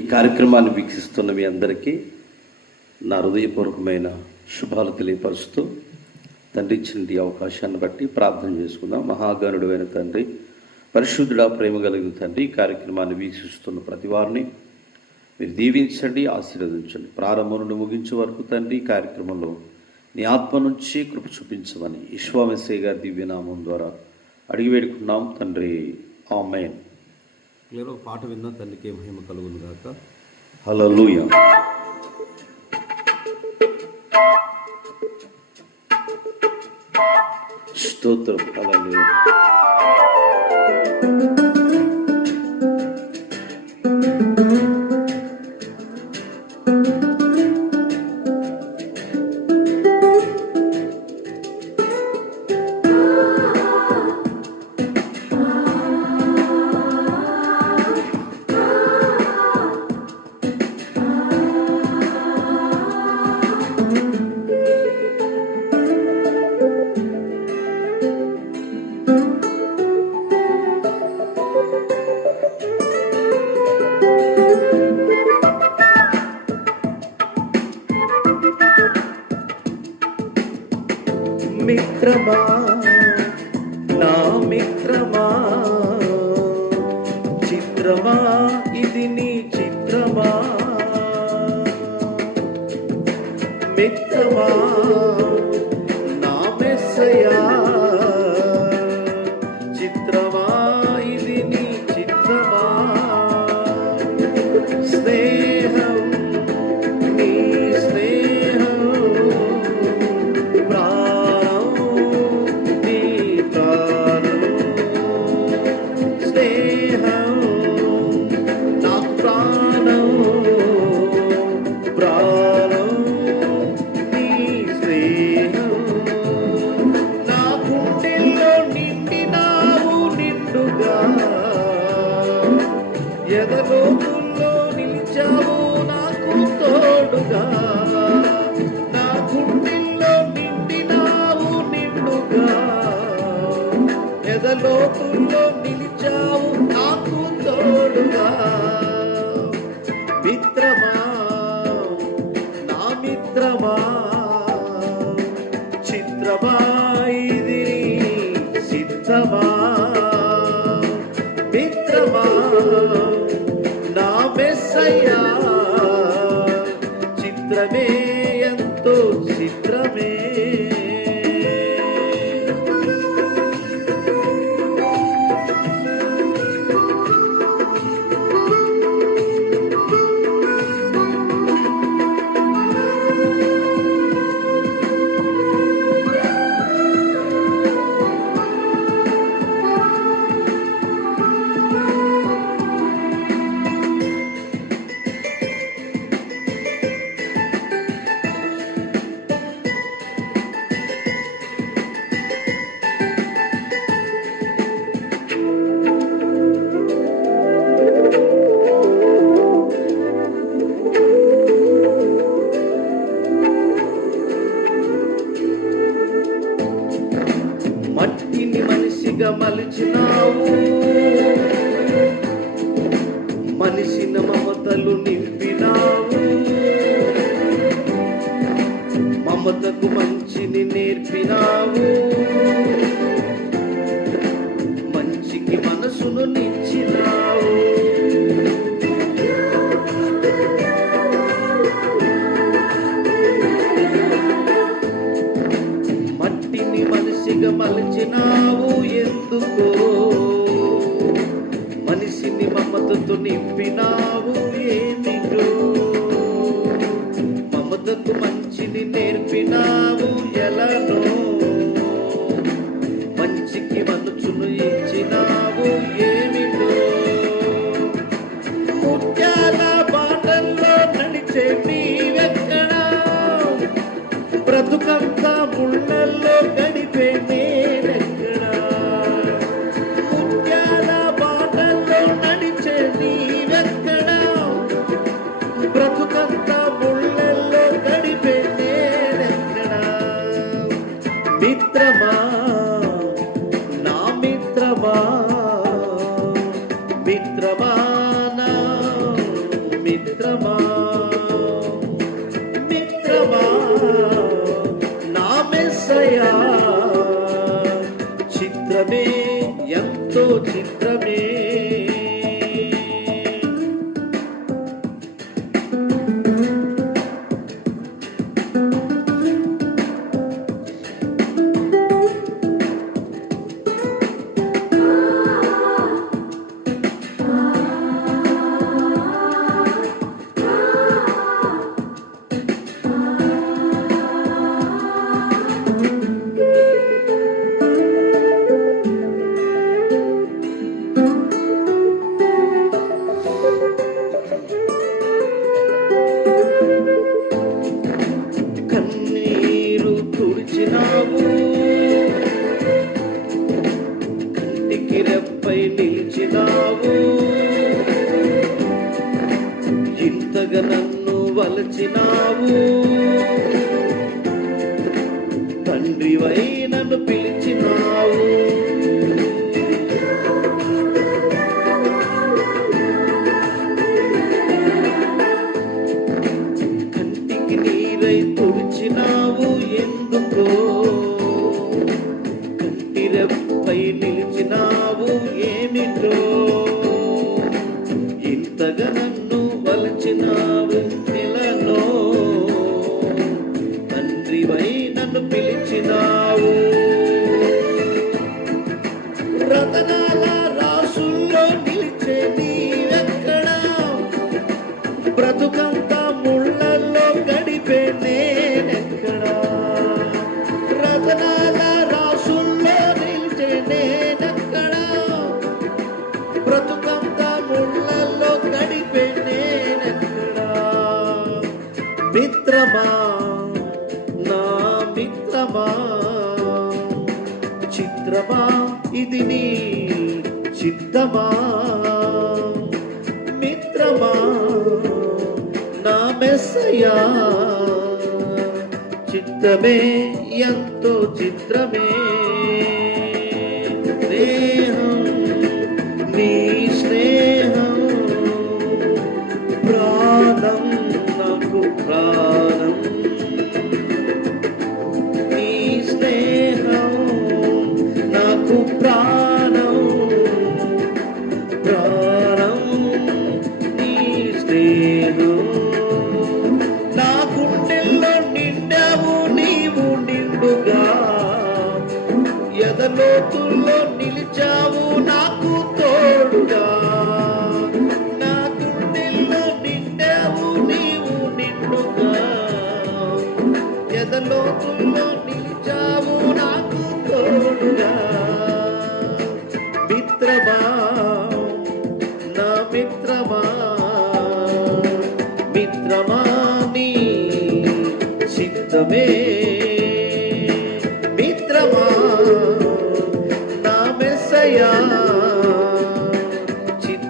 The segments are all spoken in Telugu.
ఈ కార్యక్రమాన్ని వీక్షిస్తున్న మీ అందరికీ నా హృదయపూర్వకమైన శుభాలు తెలియపరుస్తూ తండ్రి ఇచ్చిన ఈ అవకాశాన్ని బట్టి ప్రార్థన చేసుకుందాం. మహాగణుడు అయిన తండ్రి పరిశుద్ధుడా ప్రేమ కలిగిన తండ్రి ఈ కార్యక్రమాన్ని వీక్షిస్తున్న ప్రతి వారిని మీరు దీవించండి ఆశీర్వదించండి. ప్రారంభం నుండి ముగించే వరకు తండ్రి ఈ కార్యక్రమంలో నీ ఆత్మ నుంచి కృప చూపించమని విశ్వామేశ్వరి గారి దివ్యనామం ద్వారా అడిగి వేడుకున్నాం తండ్రి ఆమెన్. క్లియర్ ఒక పాట విన్నా తల్లికే మహిమ కలుగును గాక. హల్లెలూయా స్తోత్రం హల్లెలూయా ఇది నీ చిత్రమా? మిత్రమా? నా మెస్సయా? विद्रमा కంటికి నిలిచినావు. ఇంతగా నన్ను వలచినావు. తండ్రివై నన్ను పిలి ఇది నీ చిత్తమా మిత్రమా? నా మెస్సయా చిత్తమే ఎంతో చిత్రమే. ఎదలోతుల్లో నిలిచావు నాకు తోడుగా. నా గుండెల్లో నిండావు నీవు నిండుగా. ఎదలోతుల్లో నిలిచావు నాకు తోడుగా. మిత్రమా నా మిత్రమా మిత్రమా నీ చిత్తమే.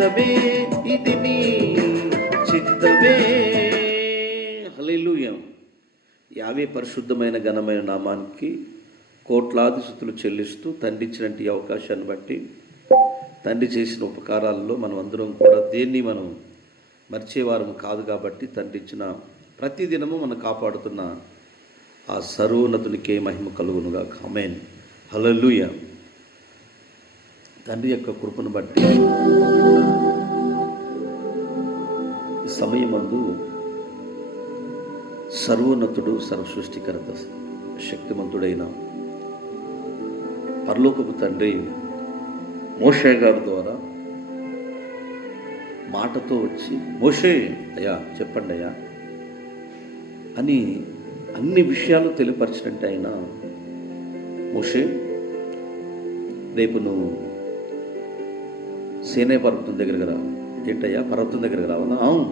చిత్తమే ఇది నీ చిత్తమే. హల్లెలూయా. యావే పరిశుద్ధమైన ఘనమైన నామానికి కోట్లాది శుతులు చెల్లిస్తూ తండ్రి ఇచ్చినటువంటి అవకాశాన్ని బట్టి తండ్రి చేసిన ఉపకారాల్లో మనం అందరం కూడా దేన్ని మనం మర్చేవారం కాదు కాబట్టి తండ్రి ఇచ్చిన ప్రతిదినము మనం కాపాడుతున్న ఆ సర్వోన్నతునికే మహిమ కలుగునుగా కామెన్ హల్లెలూయా. తండ్రి యొక్క కృపను బట్టి ఈ సమయమందు సర్వోన్నతుడు సర్వసృష్టికర్త శక్తిమంతుడైన పరలోకపు తండ్రి మోషే గారి ద్వారా మాటతో వచ్చి మోషే అయ్యా చెప్పండి అయ్యా అని అన్ని విషయాలు తెలియపరిచినట్టు ఆయన మోషే రేపు నువ్వు సేనే పర్వతం దగ్గరికి రా ఏంటయ్యా పర్వతం దగ్గరికి రావాలా అవును?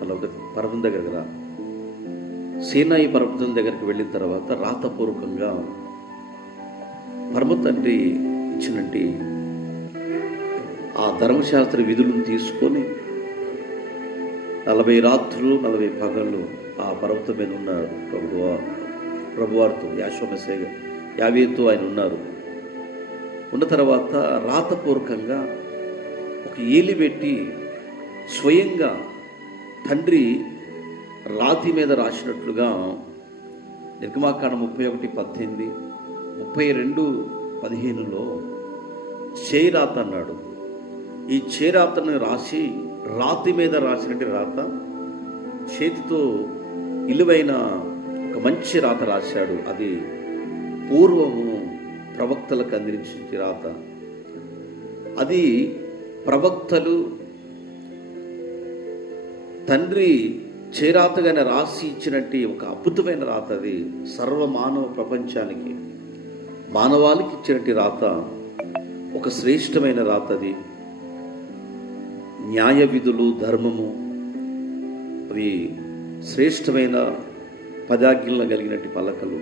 పర్వత పర్వతం దగ్గరికి రా. సేనాయి పర్వతం దగ్గరికి వెళ్ళిన తర్వాత రాతపూర్వకంగా పరమ తండ్రి ఇచ్చినట్టు ఆ ధర్మశాస్త్ర విధులను తీసుకొని నలభై రాత్రులు నలభై పగళ్ళు ఆ పర్వతం మీద ఉన్నారు ప్రభు ప్రభువారితో యాశ్వమసేగ యావేతో ఆయన ఉన్నారు. ఉన్న తర్వాత రాతపూర్వకంగా ఒక ఏలి పెట్టి స్వయంగా తండ్రి రాతి మీద రాసినట్లుగా నిర్గమాకాండ ముప్పై ఒకటి పద్దెనిమిది ముప్పై రెండు పదిహేనులో చేరాత అన్నాడు. ఈ చేరాతను రాసి రాతి మీద రాసినట్టు రాత చేతితో ఇలువైన ఒక మంచి రాత రాశాడు. అది పూర్వము ప్రవక్తలకు అందించిన రాత. అది ప్రవక్తలు తండ్రి చేరాతగానే రాసి ఇచ్చినట్టు ఒక అద్భుతమైన రాత అది. సర్వ మానవ ప్రపంచానికి మానవాళికి ఇచ్చినట్టు రాత ఒక శ్రేష్టమైన రాత అది. న్యాయ విధులు ధర్మము అవి శ్రేష్టమైన పదాజ్ఞలను కలిగినట్టు పలకలు.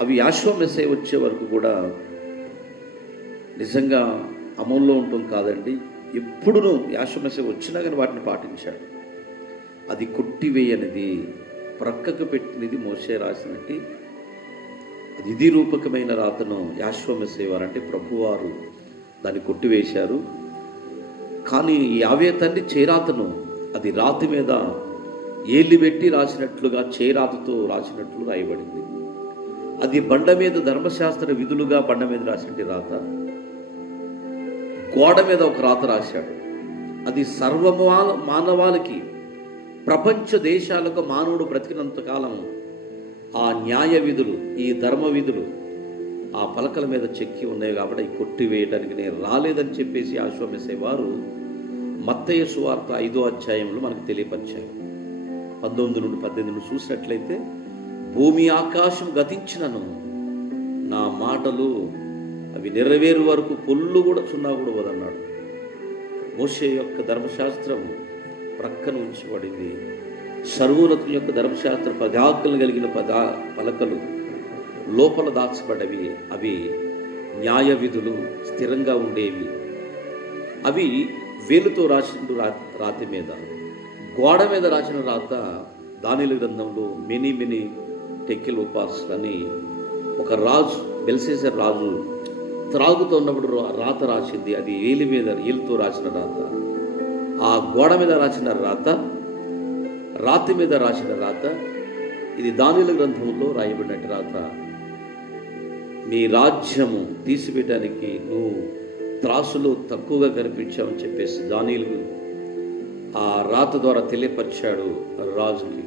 అవి యాశ్వమెసే వచ్చే వరకు కూడా నిజంగా అమల్లో ఉంటుంది కాదండి. ఎప్పుడునూ యాశ్వమెసే వచ్చినా కానీ వాటిని పాటించాడు. అది కొట్టివేయనిది ప్రక్కకు పెట్టినది మోసే రాసినట్టు అది ఇది రూపకమైన రాతను యాశ్వమెసేవారు వారంటే ప్రభువారు దాన్ని కొట్టివేశారు. కానీ యావే తండ్రి చేరాతను అది రాతి మీద ఏలిబెట్టి రాసినట్లుగా చేరాతతో రాసినట్లు రాయబడింది. అది బండ మీద ధర్మశాస్త్ర విధులుగా బండ మీద రాసినట్టు రాత. గోడ మీద ఒక రాత రాశాడు. అది సర్వ మానవాళికి ప్రపంచ దేశాలకు మానవుడు బ్రతికినంత కాలం ఆ న్యాయ విధులు ఈ ధర్మ విధులు ఆ పలకల మీద చెక్కి ఉన్నాయి కాబట్టి అవి కొట్టివేయడానికి నేను రాలేదని చెప్పేసి ఆశ్వమేసేవారు మత్తయ్య సువార్త ఐదో అధ్యాయంలో మనకు తెలియపరిచారు. పంతొమ్మిది నుండి పద్దెనిమిది నుండి చూసినట్లయితే భూమి ఆకాశం గతించినను నా మాటలు అవి నెరవేరు వరకు పొల్లు కూడా సున్నా కూడా వదన్నాడు మోసే యొక్క ధర్మశాస్త్రం ప్రక్కన ఉంచబడింది. సర్వోన్నతుల యొక్క ధర్మశాస్త్ర పదాకులు కలిగిన పదా పలకలు లోపల దాచబడవి అవి న్యాయ విధులు స్థిరంగా ఉండేవి. అవి వేలుతో రాసిన రా రాతి మీద. గోడ మీద రాసిన రాత దానిల గ్రంథంలో మెనీ మెనీ టెక్కిల్ ఉపాస్ అని ఒక రాజు బెల్సేసర్ రాజు త్రాగుతున్నప్పుడు ఉన్నప్పుడు రాత రాసింది. అది ఏలి మీద ఏలుతో రాసిన రాత. ఆ గోడ మీద రాసిన రాత రాతి మీద రాసిన రాత ఇది దానిల గ్రంథంలో రాయబడినట్టు రాత. మీ రాజ్యము తీసివేయడానికి నువ్వు త్రాసులో తక్కువగా కనిపించావని చెప్పేసి దానిలు ఆ రాత ద్వారా తెలియపరిచాడు రాజుకి.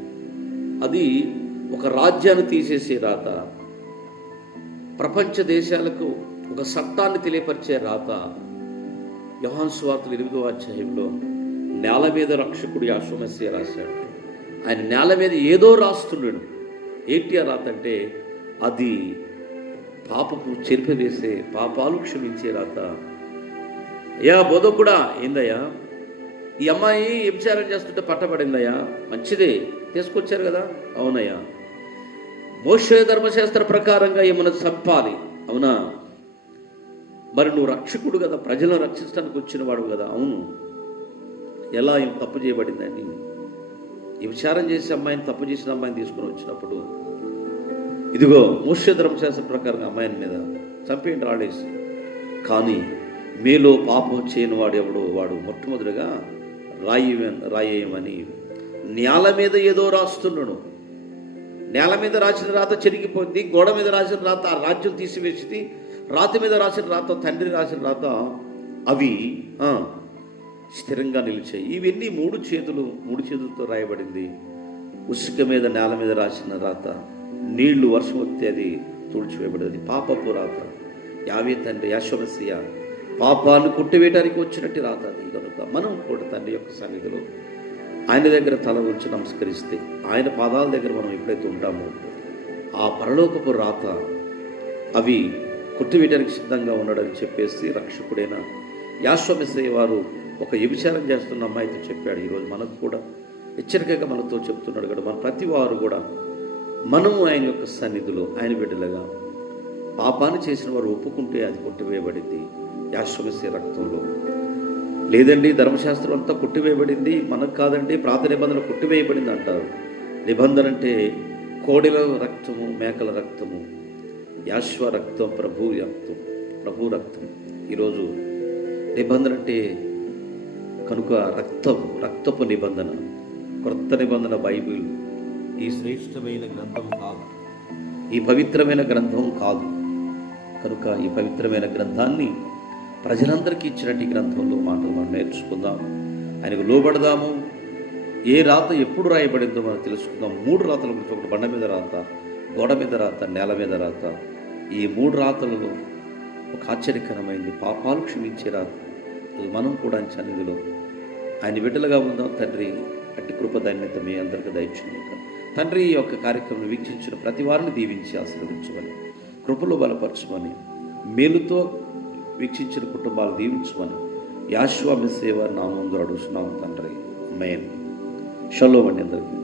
అది ఒక రాజ్యాన్ని తీసేసే రాత. ప్రపంచ దేశాలకు ఒక సత్తాన్ని తెలియపరిచే రాత యోహాన్ స్వార్తలు ఎనిమిదో అధ్యాయంలో నేల మీద రక్షకుడు యాశ్వమస్య రాశాడు. ఆయన నేల మీద ఏదో రాస్తున్నాడు. ఏంటి ఆ రాత అంటే అది పాపపు చెరిపివేసే పాపాలు క్షమించే రాత. అయ్యా బోధకుడా ఏందయ్యా? ఈ అమ్మాయి వ్యభిచారం చేస్తుంటే పట్టబడిందయ్యా? మంచిదే తీసుకొచ్చారు కదా? అవునయ్యా. మోక్ష ధర్మశాస్త్ర ప్రకారంగా ఏమన్నా చంపాలి అవునా? మరి నువ్వు రక్షకుడు కదా ప్రజలను రక్షించడానికి వచ్చినవాడు కదా. అవును. ఎలా ఈమె తప్పు చేయబడిందని ఈ విచారం చేసి అమ్మాయిని తప్పు చేసిన అమ్మాయిని తీసుకుని వచ్చినప్పుడు ఇదిగో మోషే ధర్మశాస్త్ర ప్రకారంగా అమ్మాయిని మీద చంపేయండి రాడేసి. కానీ మీలో పాపం చేయని వాడు ఎవడో వాడు మొట్టమొదటిగా రాయి రాయేయమని నేల మీద ఏదో రాస్తున్నాడు. నేల మీద రాసిన రాత చెరిగిపోయింది గోడ మీద రాసిన రాత ఆ రాజ్యం తీసివేసింది. రాతి మీద రాసిన రాత తండ్రి రాసిన రాత అవి స్థిరంగా నిలిచాయి. ఇవన్నీ మూడు చేతులు మూడు చేతులతో రాయబడింది. ఉసుక మీద నేల మీద రాసిన రాత నీళ్ళు వర్షం వస్తే అది తుడిచివేయబడింది. పాపపు రాత. యావే తండ్రి యాశ్వమస్య. పాపాన్ని కొట్టివేయడానికి వచ్చినట్టు రాత అది. కనుక మనం కూడా తండ్రి యొక్క సన్నిధిలో ఆయన దగ్గర తల ఉంచి నమస్కరిస్తే ఆయన పాదాల దగ్గర మనం ఎప్పుడైతే ఉంటామో ఆ పరలోకపు రాత అవి కొట్టివేయడానికి సిద్ధంగా ఉన్నాడని చెప్పేసి రక్షకుడైన యాశ్వమిసయ్య వారు ఒక వ్యభిచారం చేస్తున్న అమ్మాయితో చెప్పాడు. ఈరోజు మనకు కూడా హెచ్చరికగా మనతో చెప్తున్నాడు కదా. మన ప్రతి వారు కూడా మనము ఆయన యొక్క సన్నిధిలో ఆయన బిడ్డలుగా పాపాన్ని చేసిన వారు ఒప్పుకుంటే అది కొట్టివేయబడింది యాశ్వమిసే రక్తంలో. లేదండి ధర్మశాస్త్రం అంతా కొట్టివేయబడింది. మనకు కాదండి ప్రాత నిబంధన కొట్టివేయబడింది అంటారు. నిబంధన అంటే కోడెల రక్తము మేకల రక్తము యాశ్వ రక్తం ప్రభు రక్తం ప్రభు రక్తం ఈరోజు నిబంధన అంటే కనుక రక్తం రక్తపు నిబంధన క్రొత్త నిబంధన బైబిల్ ఈ శ్రేష్టమైన గ్రంథం కాదు. ఈ పవిత్రమైన గ్రంథం కాదు. కనుక ఈ పవిత్రమైన గ్రంథాన్ని ప్రజలందరికీ ఇచ్చినట్టు ఈ గ్రంథంలో మాటలు మనం నేర్చుకుందాం. ఆయనకు లోబడదాము. ఏ రాత ఎప్పుడు రాయబడిందో మనం తెలుసుకుందాం. మూడు రాతల గురించి ఒకటి బండ మీద రాత. గోడ మీద రాత నేల మీద రాత. ఈ మూడు రాతలలో ఒక ఆశ్చర్యకరమైంది. పాపాలు క్షమించే రాత. మనం కూడా సన్నిధిలో ఆయన బిడ్డలుగా ఉందాం తండ్రి. అట్టి కృప ధన్యత మీ అందరికీ దయచుంది తండ్రి ఈ యొక్క కార్యక్రమం వీక్షించిన ప్రతి వారిని దీవించి ఆశీర్వదించమని కృపలో బలపరచమని మేలుతో వీక్షించిన కుటుంబాలు దీవించమని యాశ్వా సేవ నామందు అడుగుతున్నాం తండ్రి. మేన్ షలో అండి అందరికీ.